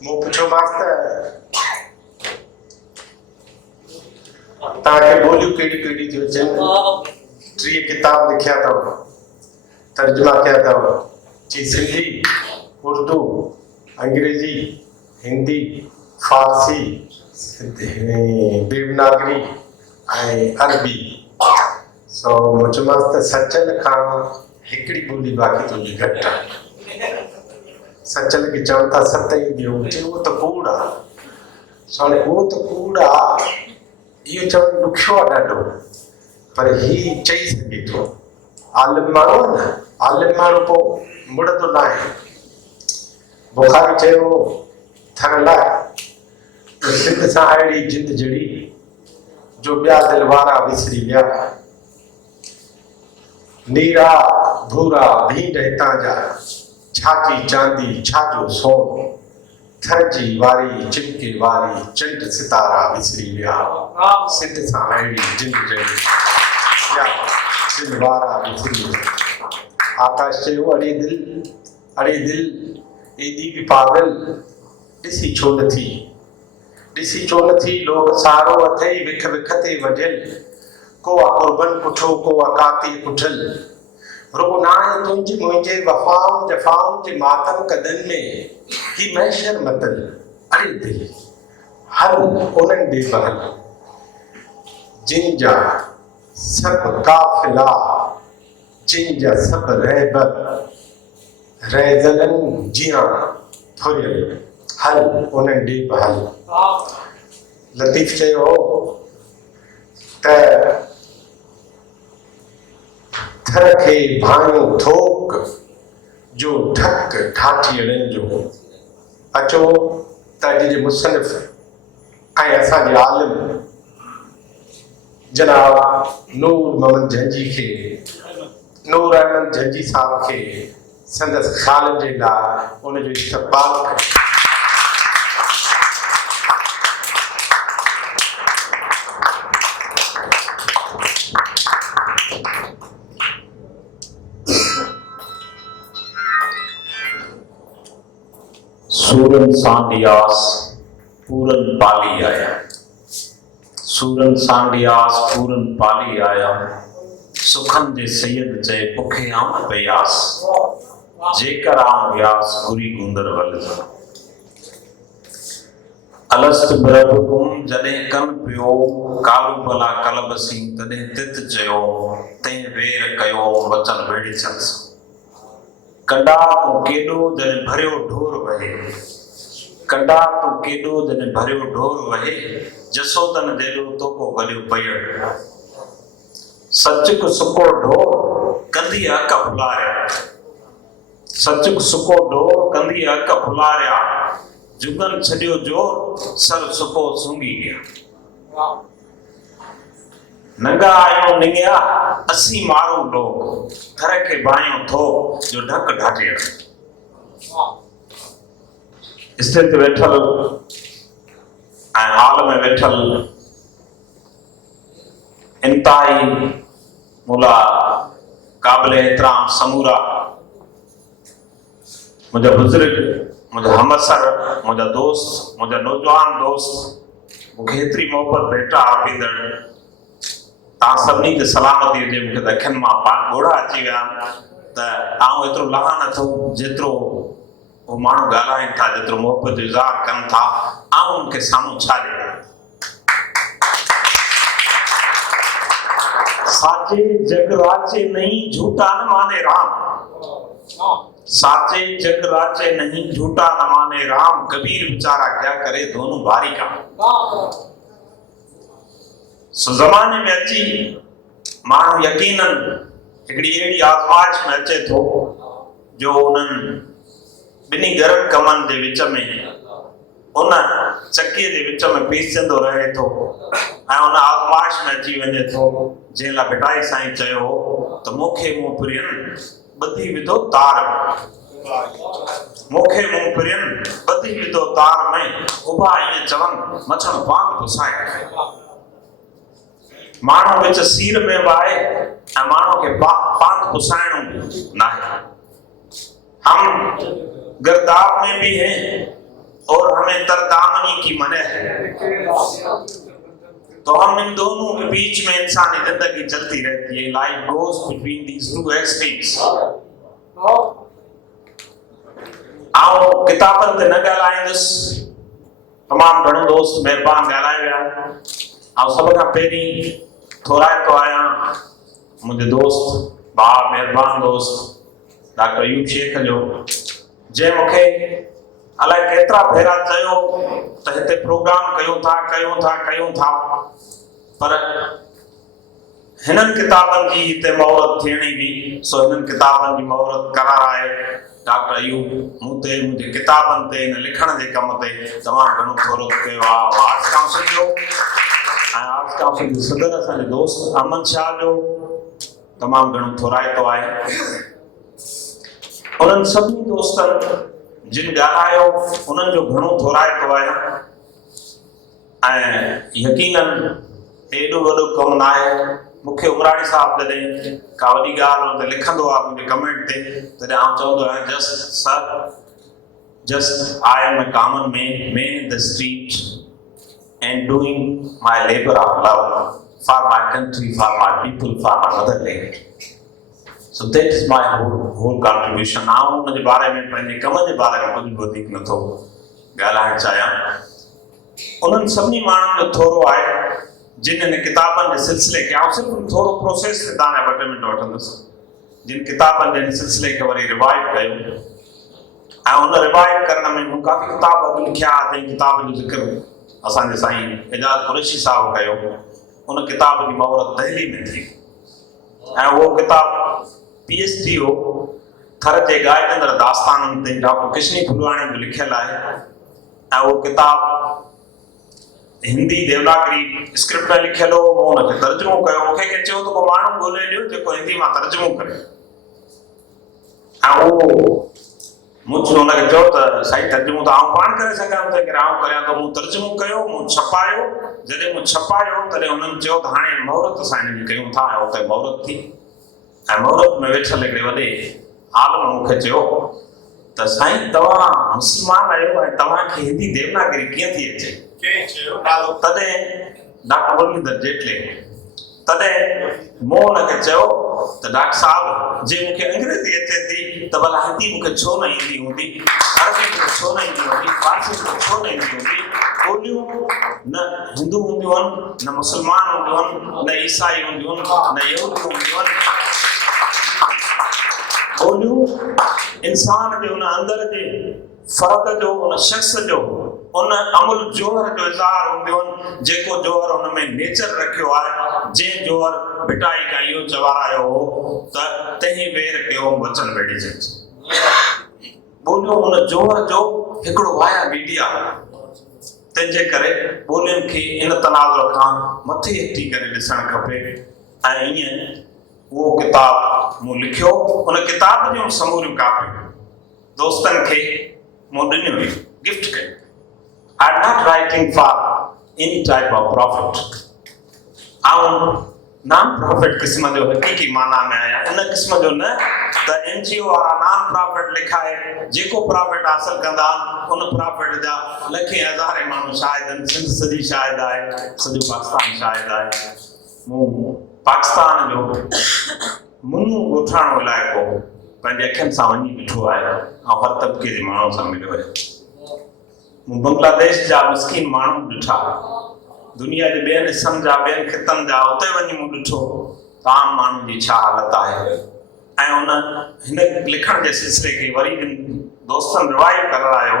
मूं पुछियो मास्तर तव्हांखे ॿोलियूं कहिड़ी कहिड़ी थियूं अचनि? 3 किताब लिखिया अथव, तर्जुमा कया अथव, जी सिंधी, उर्दू, अंग्रेजी, हिंदी, फारसी, देवनागरी ऐं अरबी। सो मूं चयोमांसि त सचल खां हिकिड़ी ॿोली बाक़ी तुंहिंजी घटि आहे। सचल खे चवनि था 7 ई ॾियो, चए उहो त कूड़ आहे। हाणे उहो त कूड़ आहे, इहो चवणु ॾुखियो आहे ॾाढो, पर ही चई सघे थो। आलिम माण्हू आहे न, आलिम माण्हू पोइ मुड़ंदो न आहे। बुखारी चयो थर लाइ त सिंध सां अहिड़ी जिंद जड़ी जो ॿिया दिल वारा विसरी विया। नीरा भूरा भींड हितां जा, छाजी चांदी छाजो सोन, थर जी वारी चिमके वारी चंड सितारा विसरी विया। सिंध सां अहिड़ी जिंद जड़ी ॿिया दिल वारा विसरी विया। आकाश चयो अड़े दिल एॾी बि पागल, ॾिसी छो नथी लोग सारो अथई विख विख ते वढियल। को आहे कुर्बन पुठो, को आहे काती कुठल। रुगो नाहे तुंहिंजी मुंहिंजे वफ़ाउनि जफ़ाउनि जे मातम कदनि में ही महशर मतल। अड़े दिल हल उन्हनि ॾे बहल, जिन जा सभु काफ़िला, जिन जा सभु रहबर रहज़लनि जियां फुरियल। हल उन्हनि ॾे बहल। लतीफ़ चयो त थर खे भाणो थोक जो ठक ठाठीअड़नि जो। अचो त अॼु जे मुसनिफ़ ऐं असांजे आलिम जनाब नूर अहमद झंझी साहब खे संदसि ख़्यालनि जे लाइ उनजो इस्तक़बाल कयो। सूरन सांडियास पूरन पाली आया, सूरन सांडियास पूरन पाली आया। सुखन जे सैयद चए पुखे आऊं पयास, जेकर आऊं व्यास गुरी गुंदर वल। अलस्त बिरबकुम जॾहिं कन पियो कालू भला कलबसी, तॾहिं तित चयो तंहिं वेर कयो वचन वेड़ी सन्स। कंडा तूं केॾो जॾहिं भरियो ढोर वहे, कंडा तूं केॾो जॾहिं भरियो ढोर वहे। जसोदन जेॾो तोको गलियो पयड़, सचुक सुको ढोर कंदी अक फुलारिया, सचुक सुको ढोर कंदी अक फुलारिया। जुगन छॾियो जोर सर सुको सूंघी गया। नंगा आयो निंगिया असी मारू लोग, थर के बायो थो जो ढक ढाटिया। स्थित वेठल ऐं हाल में वेठल इंतहाई मुला काबिल एहतराम समूरा मुंहिंजा बुजुर्ग, मुंहिंजा हमअसर, मुंहिंजा दोस्त, मुंहिंजा नौजवान दोस्त, मूंखे हेतिरी मोहबत भेटा आपींदड़, तव्हां सभिनी खे सलामती हुजे। मूंखे त अखियुनि मां ॻोढ़ा अची विया त आउं एतिरो लहा नथो जेतिरो उहे माण्हू ॻाल्हाइनि था, जेतिरो मोहबत जो इज़हार कनि था, आउं उनखे साम्हूं छा ॾियां। साचे जग राचे नहीं झूठा न माने राम, साचे जग राचे नहीं झूठा न माने राम। कबीर बेचारा क्या करे दोनों भारी काम। सो ज़माने में अची माण्हू यकीनन हिकिड़ी अहिड़ी आज़माइश में अचे थो जो उन्हनि ॿिन्ही गरम कमनि जे विच में, उन चकीअ जे विच में पीसजंदो रहे थो ऐं उन आज़माइश में अची वञे थो जंहिं लाइ बिटाई साईं चयो त मूंखे मूं प्रियन ॿधी विधो तार में, मूंखे मूं प्रियन ॿधी विधो तार में। उभा ईअं चवनि मछण वांग पुसाए, माण्हू विच सीर में वाए ऐं माण्हू खे पांग पुसाइणो नाहे। हम गिरदाब में भी हैं और हमें तरदामनी की मने है, तो हम इन दोनों के बीच में इंसानी जिंदगी चलती रहती है. Life goes between these two extremes. आओ किताबन ते न ॻाल्हाईंदुसि. तमामु घणो दोस्त महिरबान ॻाल्हाए विया. ऐं सभ खां पहिरीं थोराए थो आहियां मुंहिंजे दोस्त भाउ महिरबान दोस्त डॉक्टर अयूब शेख जो, जंहिं मूंखे अलाए केतिरा भेरा चयो त हिते प्रोग्राम कयूं था, पर हिननि किताबनि जी हिते महूरत थियणी हुई. सो हिननि किताबनि जी महूरत करार आहे. डॉक्टर अयूब मूं ते मुंहिंजे किताबनि ते हिन लिखण जे कम ते तमामु घणो थोरो कयो आहे. आर्ट्स काउंसिल जो ऐं आर्ट्स काउंसिल जो सदर असांजे दोस्त अमन शाह जो तमामु घणो थोराइतो आहे. उन्हनि सभिनी दोस्तनि जिन ॻाल्हायो उन्हनि जो घणो थोराइतो आहे. ऐं यकीननि एॾो वॾो कमु न आहे. मूंखे उमराणी साहिबु जॾहिं का वॾी ॻाल्हि हुन ते लिखंदो आहे मुंहिंजे कमेंट ते, तॾहिं आउं चवंदो आहियां just I am a common man in the street and doing my labor of love for my country, for my people, for my motherland. So that is my whole contribution. Now उनजे बारे में पंहिंजे कम जे बारे में कुझु वधीक नथो ॻाल्हाइणु चाहियां. उन्हनि सभिनी माण्हुनि जो थोरो आहे जिन हिन किताबनि जे सिलसिले खे, ऐं सिर्फ़ु थोरो प्रोसेस ते तव्हां जा 2 मिंट वठंदुसि, जिन किताबनि जे हिन सिलसिले खे वरी रिवाइव कयो. ऐं उन रिवाइव करण में मूं काफ़ी किताब अॻु लिखिया. तंहिं किताब जो ज़िक्र असांजे साईं एजाज़ कुरैशी साहिबु कयो. उन किताब जी महूरत दहली में थी ऐं उहो किताब PhD हो थर जे ॻाइजंदड़ दास्ताननि ते डॉक्टर कृष्णी फुलवाणी जो लिखियलु आहे. ऐं उहो किताब हिंदी देवनागरी स्क्रिप्ट में लिखियलु हो. मूं हुनखे तर्जुमो कयो. मूंखे कंहिं चयो त को माण्हू ॻोल्हे ॾियो जेको हिंदी मां तर्जुमो करे. ऐं उहो मूं हुनखे चयो त साईं तर्जुमो त आउं पाण करे सघां थो, कि आउं करियां. त मूं तर्जुमो कयो, मूं छपायो. जॾहिं मूं छपायो तॾहिं हुननि चयो त हाणे महूरत असां हिन जी कयूं था. ऐं उते महूरत थी. ऐं महूरत में वेठल हिकिड़े वॾे आलम मूंखे चयो त साईं तव्हां मुस्लमान आहियो ऐं तव्हांखे हिंदी देवनागरी कीअं थी अचे? तॾहिं डॉक्टर मुरलीधर जेटले, तॾहिं मूं हुनखे चयो त डॉक्टर साहिबु जे मूंखे अंग्रेज़ी अचे थी त भला हिंदी मूंखे छो न ईंदी हूंदी, अरबी मूंखे छो न ईंदी हूंदी, फारसी मूंखे छो न ईंदी हूंदी. ॿोलियूं न हिंदू हूंदियूं आहिनि, न मुस्लमान हूंदियूं आहिनि, न ईसाई हूंदियूं आहिनि, न यहूदी हूंदियूं आहिनि. ॿोलियूं इंसान जे हुन अंदर जे फ़र्द जो, हुन शख़्स जो, उन अमुल जोहर जो इज़हार हूंदियूं आहिनि जेको जोहर हुन में नेचर रखियो आहे. जंहिं जोहर भिटाई खां इहो चवारायो हो त तंहिं वेर कयो वचन वेड़ी चइजे. ॿोलियूं हुन जोहर जो हिकिड़ो वाया मीडिया. तंहिंजे करे ॿोलियुनि खे इन तनाज़ुर खां मथे हटी करे ॾिसणु खपे. ऐं ईअं उहो किताब मूं लिखियो. उन किताब जूं समूरियूं कापियूं दोस्तनि खे मूं ॾिनियूं हुयूं, गिफ्ट कयूं. I am not writing for any type of profit. आउं नॉन प्रॉफिट क़िस्म जो हक़ीक़ी माना में आहियां. उन क़िस्म जो न त NGO वारा नॉन प्रॉफिट लिखाए जेको प्रॉफिट हासिल कंदा उन प्रॉफिट जा लखे हज़ारे माण्हू शायदि आहिनि. सिंध सॼी शायदि आहे, सॼो पाकिस्तान शायदि आहे. मूं पाकिस्तान जो मुनू ॻोठाणो इलाइक़ो पंहिंजे अखियुनि सां वञी ॾिठो आहे ऐं हर तबिके जे माण्हुनि सां मिलियो आहे. मूं बांग्लादेश जा मिस्किन माण्हू ॾिठा, दुनिया जे ॿियनि हिसनि जा, ॿियनि ख़ितनि जा. उते वञी मूं ॾिठो त आम माण्हुनि जी छा हालत आहे. ऐं उन हिन लिखण जे सिलसिले खे वरी दोस्तनि रिवाइव करायो.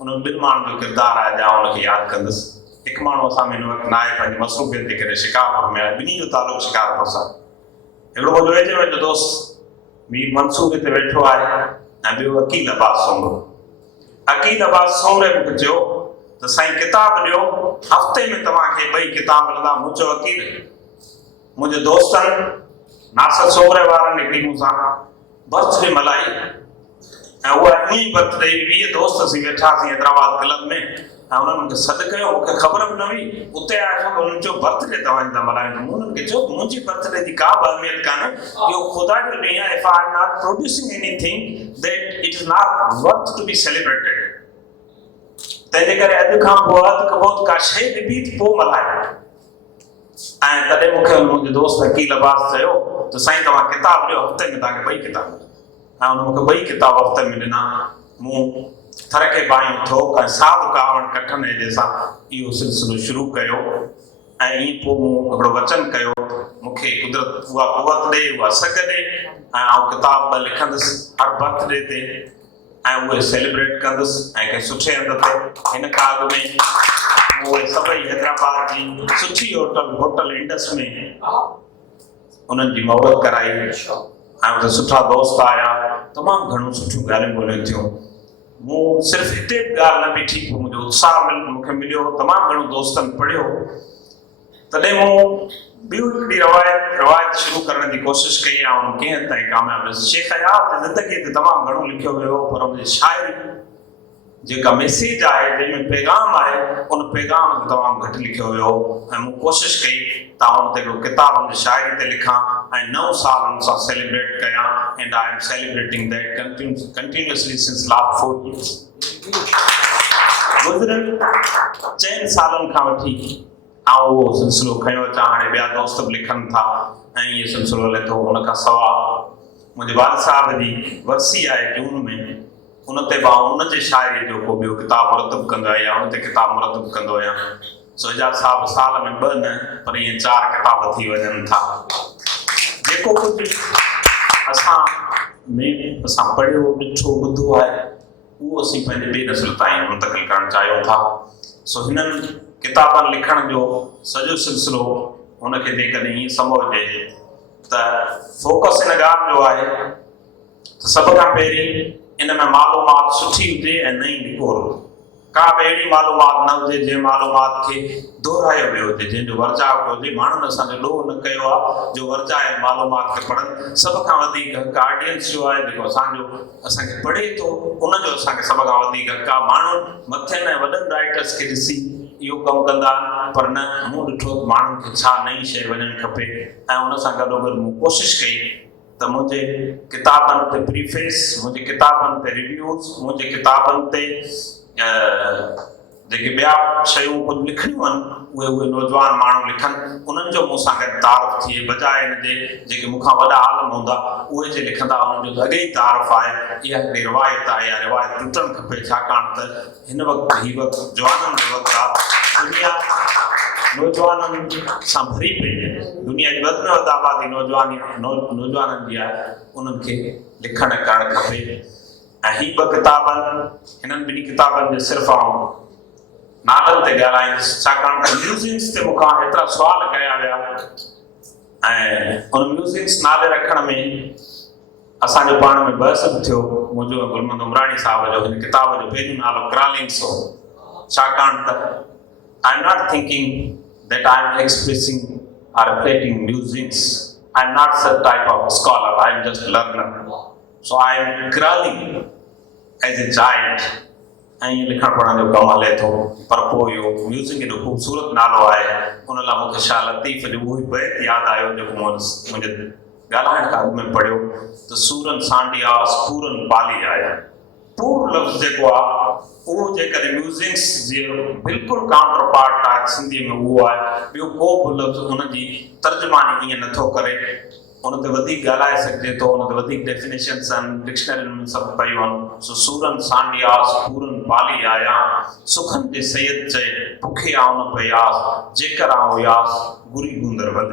उन 2 माण्हुनि जो किरदारु आहे जा उनखे यादि कंदुसि. हिकु माण्हू असां में हिन वक़्तु न आहे, पंहिंजी मसरूफ़ियत जे करे शिकारपुर में आहे. ॿिन्ही जो तालुक़ु शिकारपुर सां. हिकिड़ो मुंहिंजो वेझो दोस्त मीर मंसूर हिते वेठो आहे ऐं ॿियो अकील अब्बास सोमरो. अकील अब्बास सोमरे मूंखे चयो त साईं किताब ॾियो, हफ़्ते में तव्हांखे 2 किताब मिलंदा. मूं चयो अकील मुंहिंजे दोस्तनि नासर सोमरे वारनि हिकिड़ी मूंसां बर्थडे मल्हाई ऐं उहा ईअं ई बर्थडे 20 दोस्त असीं वेठासीं हैदराबाद क्लब में. ऐं उन्हनि मूंखे सॾु कयो. मूंखे ख़बर बि न हुई. उते आया छो त उन्हनि चयो बर्थडे तव्हांजी था मल्हायूं. मूं उन्हनि खे चयो मुंहिंजी बर्थडे जी का बि अहमियत कान्हे. इहो ख़ुदा जो ॾींहुं आहे. If I am not producing anything that it is not worth to be celebrated. तंहिंजे करे अॼु खां पोइ अधु कबोत का शइ ॾिबी त पोइ मल्हाए। ऐं तॾहिं मूंखे मुंहिंजे दोस्त हकील अब्बास चयो त साईं तव्हां किताब ॾियो, हफ़्ते में तव्हांखे 2 किताब। ऐं हुन मूंखे 2 किताब हफ़्ते में ॾिना। मूं थर खे बायूं थियो ऐं साधु कावड़ कठनि जंहिंसां इहो सिलसिलो शुरू कयो। ऐं ईअं पोइ मूं हिकिड़ो वचन कयो मूंखे कुदरत उहा कुवत ॾे, उहा सघ ॾे, ऐं आउं किताब 2 लिखंदुसि हर बर्थडे ते, ऐं उहे सेलिब्रेट कंदुसि ऐं कंहिं सुठे हंध ते। हिन खां अॻु में उहे सभई हैदराबाद जी सुठी होटल इंडस में उन्हनि जी मोहबत कराई ऐं उते सुठा दोस्त आया, तमामु घणियूं सुठियूं ॻाल्हियूं ॿोलियूं थियूं। मूं सिर्फ़ु हिते ॻाल्हि न बीठी, पोइ मुंहिंजो उत्साह मूंखे मिलियो, तमामु घणो दोस्तनि पढ़ियो। तॾहिं मूं ॿियूं हिकिड़ी रवायत शुरू करण जी कोशिशि कई ऐं उन कंहिं हद ताईं कामयाबु हुयुसि। शेख हयात ज़िंदगीअ ते तमामु घणो लिखियो वियो, पर मुंहिंजी शाइरी जेका मैसेज आहे, जंहिंमें पैगाम आहे, उन पैगाम ते तमामु घटि लिखियो वियो। ऐं मूं कोशिशि कई त हुन ते हिकिड़ो किताब मुंहिंजी शाइरी ते लिखां ऐं 9 साल हुन सां सेलिब्रेट कयां। And I am celebrating that continuously since last 4 years। गुज़िरियल 4 सालनि खां वठी ऐं उहो सिलसिलो खयो अचां। हाणे ॿिया दोस्त बि लिखनि था ऐं इहो सिलसिलो हले थो। हुन खां सवाइ मुंहिंजे वाल साहिब जी वरसी आहे जून में, उन ते बि उनजे शाइरी जो को ॿियो किताब मुरतब कंदो आहियां, उन ते किताब मुरतब कंदो आहियां। सो एजाज़ साहिब साल में 2 न पर ईअं 4 किताब थी वञनि था। जेको कुझु असां पढ़ियो, ॾिठो, ॿुधो आहे, उहो असीं पंहिंजे ॿिए नस्ल ताईं मुंतक़िल करणु चाहियूं था। सो हिननि किताबनि लिखण जो सॼो सिलसिलो हुनखे जेकॾहिं ईअं सम्झे त फोकस हिन ॻाल्हि जो आहे त सभ खां पहिरीं इन में मालूमात सुठी हुजे ऐं नई निकोर। का बि अहिड़ी मालूमात न हुजे जंहिं मालूमात खे दोहरायो वियो हुजे, जंहिंजो वर्जाउ कयो हुजे। माण्हुनि असांजो ॾोह न कयो आहे जो वर्जायल मालूमात खे पढ़नि। सभ खां वधीक हक़ ऑडियंस जो आहे, जेको असांखे पढ़े थो, उनजो असांखे सभ खां वधीक हक़ आहे। माण्हू मथियनि ऐं वॾनि राइटर्स खे ॾिसी इहो कमु कंदा आहिनि, पर न, मूं ॾिठो माण्हुनि खे छा नई शइ वञणु खपे। ऐं उन सां गॾोगॾु मूं कोशिशि कई त मुंहिंजे किताबनि ते प्रीफेस, मुंहिंजे किताबनि ते रिव्यूज़, मुंहिंजे किताबनि ते जेके ॿिया शयूं कुझु लिखणियूं आहिनि उहे नौजवान माण्हू लिखनि, उन्हनि जो मूंसां गॾु तारुफ़ थिए, बजाए हिन जे जेके मूंखां वॾा आलम हूंदा उहे जे लिखंदा उन्हनि जो अॻे ई तारुफ़ आहे। इहा हिकिड़ी रिवायत आहे, इहा रिवायत टुटणु खपे, छाकाणि त हिन वक़्तु हीउ वक़्तु जवाननि जो वक़्तु आहे। दुनिया नौजवाननि सां भरी पई आहे। दुनिया जी वधि में वधि आबादी नौजवाननि जी आहे। उन्हनि खे लिखणु करणु खपे। ऐं हीअ 2 किताब हिननि 2 किताबनि जे सिर्फ़ु आउं नालनि ते ॻाल्हाईंदुसि, छाकाणि त म्यूज़िक्स ते मूंखां एतिरा सुवाल कया विया ऐं उन म्यूज़िक्स नाले रखण में असांजो पाण में बहस बि थियो। मुंहिंजो गुलमंद उमराणी साहिब जो हिन किताब जो पहिरियों नालो क्रालिंग्स हो, छाकाणि त आई am not thinking that I am expressing or reflecting musings. I am not such type of scholar, I am just learner. So I am crawling as a giant. ऐं लिखण पढ़ण जो कमु हले थो। पर पोइ इहो म्यूज़िक एॾो ख़ूबसूरत नालो आहे, उन लाइ मूंखे शाह लतीफ़ जो उहो ई बैत यादि आयो जेको मुंहिंजे ॻाल्हाइण खां अॻु में पढ़ियो त सूरन सांडियास पूरन पाली आया। पूर लफ़्ज़ जेको आहे उहो जेकॾहिं म्यूज़िक्स जे बिल्कुलु काउंटर पार्ट आहे सिंधीअ में उहो आहे। ॿियो को बि लफ़्ज़ उनजी तर्जुमानी ईअं नथो करे, उन ते वधीक ॻाल्हाए सघिजे थो, उन ते वधीक डेफिनेशन्स आहिनि, डिक्शनरियुनि में सभु पयूं आहिनि। सो सूरन सांडियास पूरन पाली आया, सुखनि जे सैयद चए बुखे आऊं न पयास, जेकर आऊं हुयास गुरी गुंदर वल।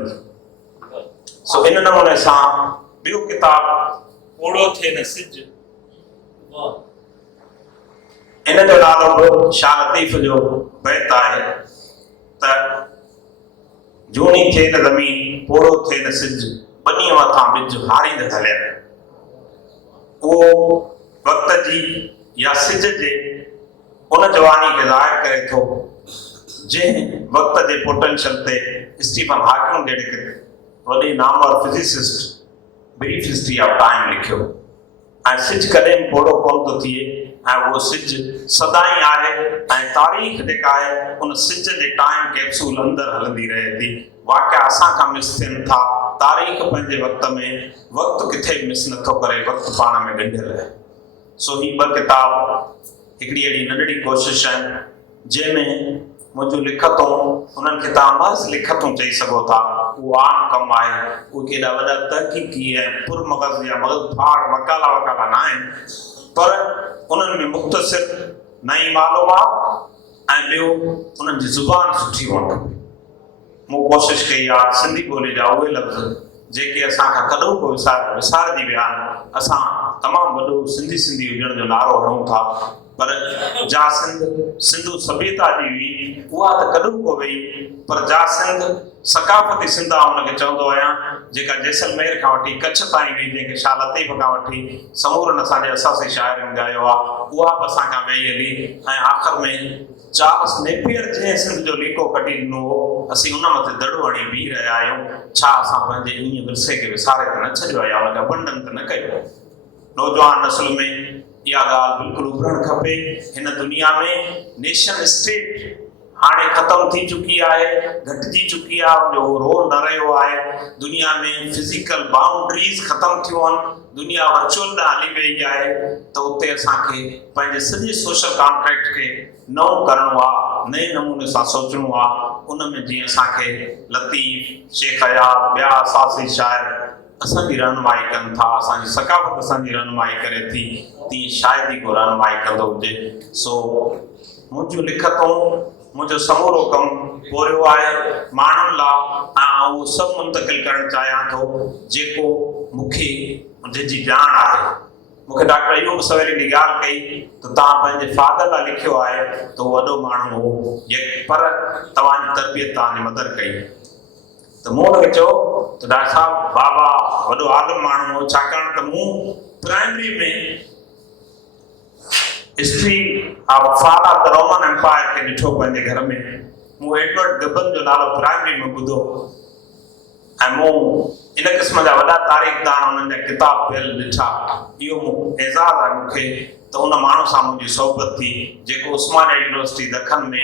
सो इन नमूने सां ॿियो किताब पोड़ो थिए न सिज, इन जो नालो बि शाह लतीफ़ जो बैत आहे त जूनी थिए न ज़मीन पोड़ो थिए न सिज, बनी मथां बिज हारींद हलिया। उहो वक़्त जी या सिज जे उन जवानी खे ज़ाहिर करे थो जंहिं वक़्त जे पोटेंशियल ते स्टीफन हॉकिंग जहिड़े वॾे Namvar physicist brief history of time लिखियो। ऐं सिज कॾहिं बि पोड़ो कोन थो थिए ऐं उहो सिज सदाई आहे ऐं तारीख़ जेका आहे उन सिज जे टाइम कैप्सूल अंदरि हलंदी रहे थी। वाक़िया असां खां मिस थियनि था, तारीख़ पंहिंजे वक़्त में वक़्तु किथे मिस नथो करे, वक़्तु पाण में ॻंढियल आहे। सो ही 2 किताब, हिकिड़ी अहिड़ी नंढड़ी कोशिशि आहे जंहिंमें मुंहिंजूं लिखतूं उन्हनि खे तव्हां महज़ लिखतूं चई सघो था, उहो आम कमु आहे, उहे केॾा वॾा तहक़ीक़ी ऐं पुरमग़ज़ या मग़ज़ फाड़ मकाला वकाला न आहिनि, पर उन्हनि में मुख़्तसिर नई मालूमात ऐं ॿियो उन्हनि जी ज़ुबान सुठी हुअणु खपे। मूं कोशिशि कई आहे सिंधी ॿोली जा उहे लफ़्ज़ जेके असांखां कॾहिं को विसारजी विया आहिनि, असां तमामु वॾो सिंधी हुजण जो नारो हणूं था, पर जा सिंधु सभ्यता जी हुई उहा त कॾहिं को वई, पर जा सिंध सकाफ़ती सिंध आहे हुनखे चवंदो आहियां, जेका जैसलमेर खां वठी कच्छ ताईं हुई, जंहिंखे शाह लतीफ़ खां वठी समूरनि असांजे असासी शाइरनि ॻायो आहे, उहा बि असांखां वेही हली ऐं आख़िर में चार्ल्स नेपियर जंहिं सिंध जो लीको कढी ॾिनो हो, असीं उन मथे दड़ो हणी बीह रहिया आहियूं। छा असां पंहिंजे इन विरसे खे विसारे त न छॾियो आहे या हुनखे अबंडन त न कयो? नौजवान नस्ल में इहा ॻाल्हि बिल्कुलु उभरणु खपे। हिन दुनिया में नेशन स्टेट हाणे ख़तमु थी चुकी आहे, घटिजी चुकी आहे, उनजो रोल न रहियो आहे। दुनिया में फिज़िकल बाउंड्रीज़ ख़तमु थियूं आहिनि, दुनिया वर्चुअल ॾांहुं हली वई आहे, त उते असांखे पंहिंजे सॼे सोशल कॉन्ट्रैक्ट खे नओं करिणो आहे, नए नमूने सां सोचणो आहे। उन में जीअं असांखे लतीफ़, शेख हयात, ॿिया असासी शाइर असांजी रहनुमाई कनि था, असांजी सकाफ़त असांजी रहनुमाई करे थी, तीअं शायदि को रहनुमाई कंदो हुजे। सो मुंहिंजूं लिखतूं, मुंहिंजो समूरो कमु पोरियो आहे माण्हुनि लाइ, ऐं उहो सभु मुंतक़िल करणु चाहियां थो जेको मूंखे जंहिंजी ॼाण आहे। मूंखे डॉक्टर अयूब सवेरी जी ॻाल्हि कई त तव्हां पंहिंजे फादर लाइ लिखियो आहे त उहो वॾो माण्हू हो, पर तव्हांजी तरबियत तव्हांजी मदद कई। त मूं हुनखे चयो त डॉक्टर साहिबु बाबा वॾो आलिम माण्हू हो, छाकाणि त मूं प्राइमरी में history of fall of the Roman empire खे ॾिठो पंहिंजे घर में। मूं एडवर्ड गिबन जो नालो प्राइमरी में ॿुधो ऐं मूं इन क़िस्म जा वॾा तारीख़दान उन्हनि जा किताब पियल ॾिठा। इहो एज़ाज़ आहे मूंखे त उन माण्हू सां मुंहिंजी सोबत थी जेको उस्मानिया यूनिवर्सिटी दखन में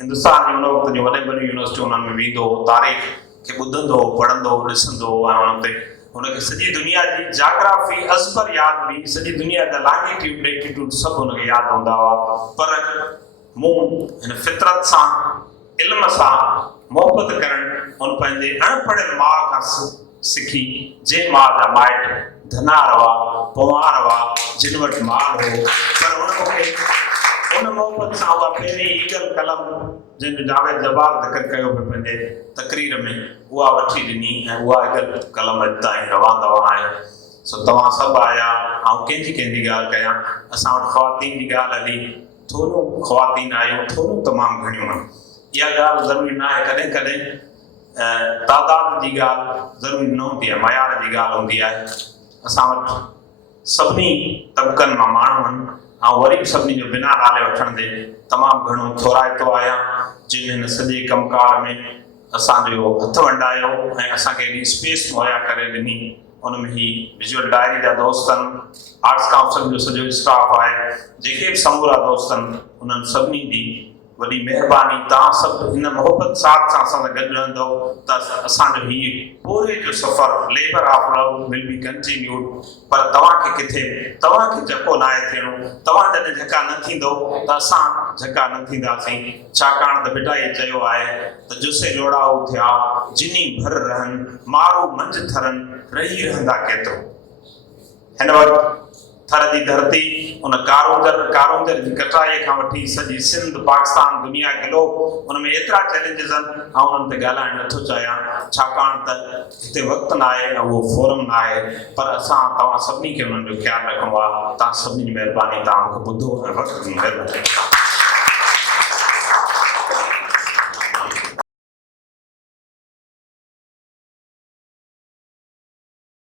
हिंदुस्तान जी उन वक़्त जी वॾे वॾी यूनिवर्सिटी उन्हनि में वेंदो हो, तारीख़ खे ॿुधंदो हो, पढ़ंदो हो, ॾिसंदो हो, ऐं उन ते हुनखे सॼी दुनिया जी जाग्राफी अज़बर यादि हुई, सॼी दुनिया जा लॉन्गिट्यूड लेटिट्यूड सभु हुनखे यादि हूंदा हुआ। पर मूं हिन फितरत सां, इल्म सां मोहबत करणु हुन पंहिंजे अणपढ़ियल माउ खां सिखी, जंहिं माउ जा माइट धनार हुआ, पवार हुआ, जिन वटि माल हो, पर हुन मूंखे उन मोहबत सां उहा पहिरीं ईगल कलम जंहिंजो जावेद जबार ज़िक्र कयो पियो पंहिंजे तक़रीर में, उहा वठी ॾिनी ऐं उहा ईगल कलम अॼु ताईं रवां दवा आहे। सो तव्हां सभु आया, ऐं कंहिंजी ॻाल्हि कयां, असां वटि ख़वातीन जी ॻाल्हि हली, थोरियूं ख़वातीन आयूं, थोरियूं तमामु घणियूं आहिनि। इहा ॻाल्हि ज़रूरी न आहे, कॾहिं कॾहिं तादाद जी ॻाल्हि ज़रूरी न हूंदी आहे, मयार जी ॻाल्हि हूंदी आहे। असां वटि सभिनी तबिक़नि मां माण्हू आहिनि, ऐं वरी बि सभिनी जो बिना नाले वठण ते तमामु घणो थोराइतो आहियां, जिन हिन सॼे कमकार में असांजो हथु वंडायो ऐं असांखे एॾी स्पेस मुहैया करे ॾिनी। उन में ही विजुअल डायरी जा दोस्त आहिनि, आर्ट्स काउंसिल जो सॼो स्टाफ आहे, जेके बि समूरा दोस्त आहिनि, उन्हनि सभिनी जी वॾी महिरबानी। तव्हां सभु हिन मोहबत साथ सां असां सां गॾु रहंदो त असांजो हीउ पूरे जो सफ़र labour of love will be continued. पर तव्हांखे किथे, तव्हांखे झको न आहे थियणो, तव्हां जॾहिं झका न थींदो त असां झका न थींदासीं, छाकाणि त बिटाई चयो आहे त जुसे लोड़ाऊ थिया जिनी भर रहनि, मारू मंझि थरनि, रही रहंदा केतिरो। हिन वक़्तु थर जी धरती उन कारोंदर जी कटाईअ खां वठी सॼी सिंध, पाकिस्तान, दुनिया गिलो, उन में एतिरा चैलेंजिस आहिनि, ऐं उन्हनि ते ॻाल्हाइणु नथो चाहियां, छाकाणि त हिते वक़्तु न आहे ऐं उहो फोरम न आहे। पर असां तव्हां सभिनी खे उन्हनि जो ख़्यालु रखिणो आहे। तव्हां सभिनी जी महिरबानी, तव्हां मूंखे ॿुधो ऐं वक़्तु ॾिनो।